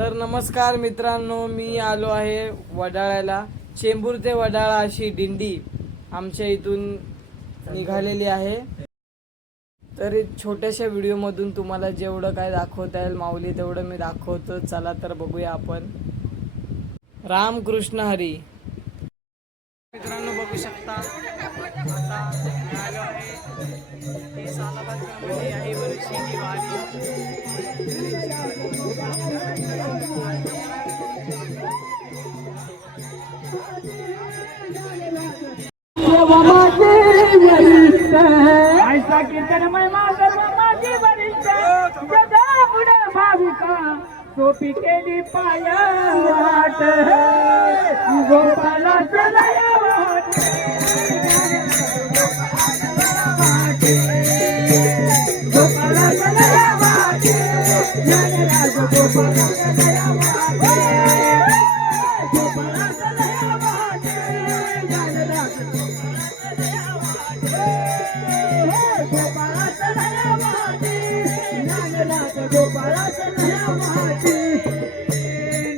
तर नमस्कार मित्रांनो, मी आलो आहे वडाळ्याला. चेंबूर ते वडाळा अशी दिंडी आमच्या इथून निघालेली आहे. तर छोट्याशा व्हिडिओमधून तुम्हाला जेवढं काय दाखवता येईल माऊली तेवढं मी दाखवतो. चला तर बघूया आपण. रामकृष्ण हरी. मित्रांनो बघू शकता आता आलो आहे ही सालाबादमध्ये आहे वर्षी ही वारी. ऐसा कीर्तन महिमा माझी वरिष्ठ जगा पुढे भाविका सोपी केली पाय वाट गोपाला चलया वाट गोपाला चलया वाट ज्ञानराज गोपाला चलया वाट गोपाला चलया वाट ज्ञानराज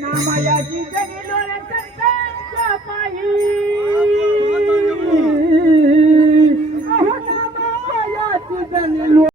नामयाची जगिलो संतांच्या पायी नामयाची जगिलो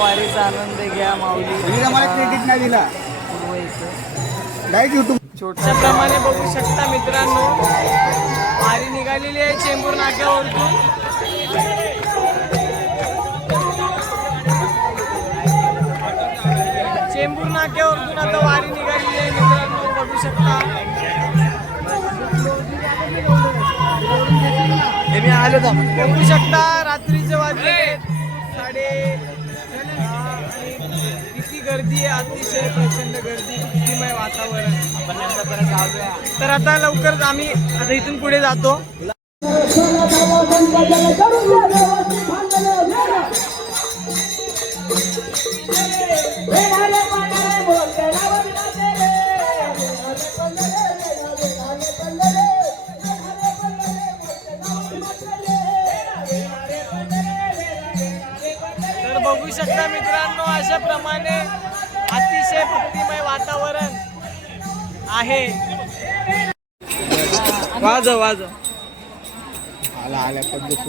वारीचा आनंद घ्या माऊली. क्रेडिट नाही दिला डायरेक्ट यूट्यूब. छोट्या प्रमाणे बघू शकता मित्रांनो, वारी निघालेली आहे चेंबूर नाक्यावरतून. चेंबूर नाक्यावरतून आता वारी निघालेली आहे मित्रांनो, बघू शकता. बघू शकता रात्रीचे वाजले 6:30. किती गर्दी आहे, अतिशय प्रचंड गर्दी, भक्तिमय वातावरण. तर आता लवकरच आम्ही आता इथून पुढे जातो. तर बघू शकता मित्रांनो, अशा प्रमाणे अतिशय भक्तिमय वातावरण आहे. वाजव आला पद्धत.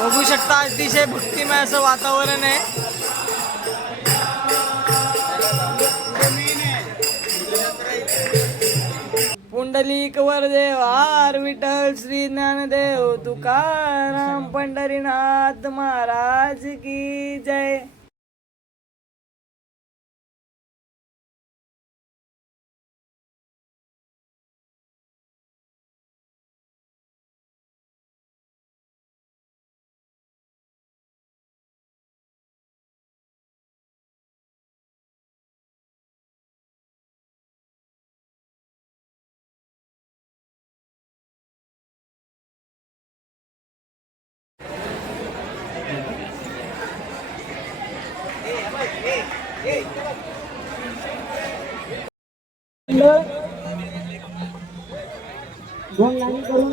बघू शकता अतिशय भक्तिमय असं वातावरण आहे. पुंडलिक वरदेव आर विठ्ठल श्री ज्ञानदेव तुकाराम पंढरीनाथ महाराज की जय. दोन लाईन करून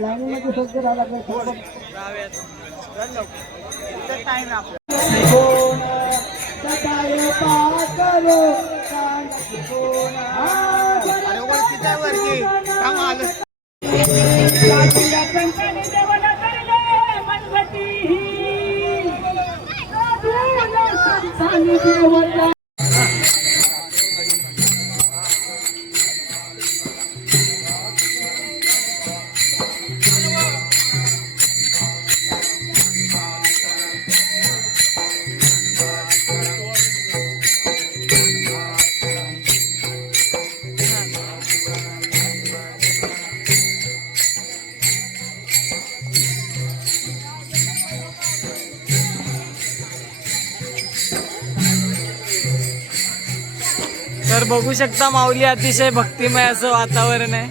लाईनीमध्ये सज्ज राहावं लागेल. कोण सकाळी पाकलो कानाची कोण काशीला संतांनी देवाला करले मनगती साधूला संतांनी देवाला तर बघू शकता माऊली, अतिशय भक्तिमय असं वातावरण आहे.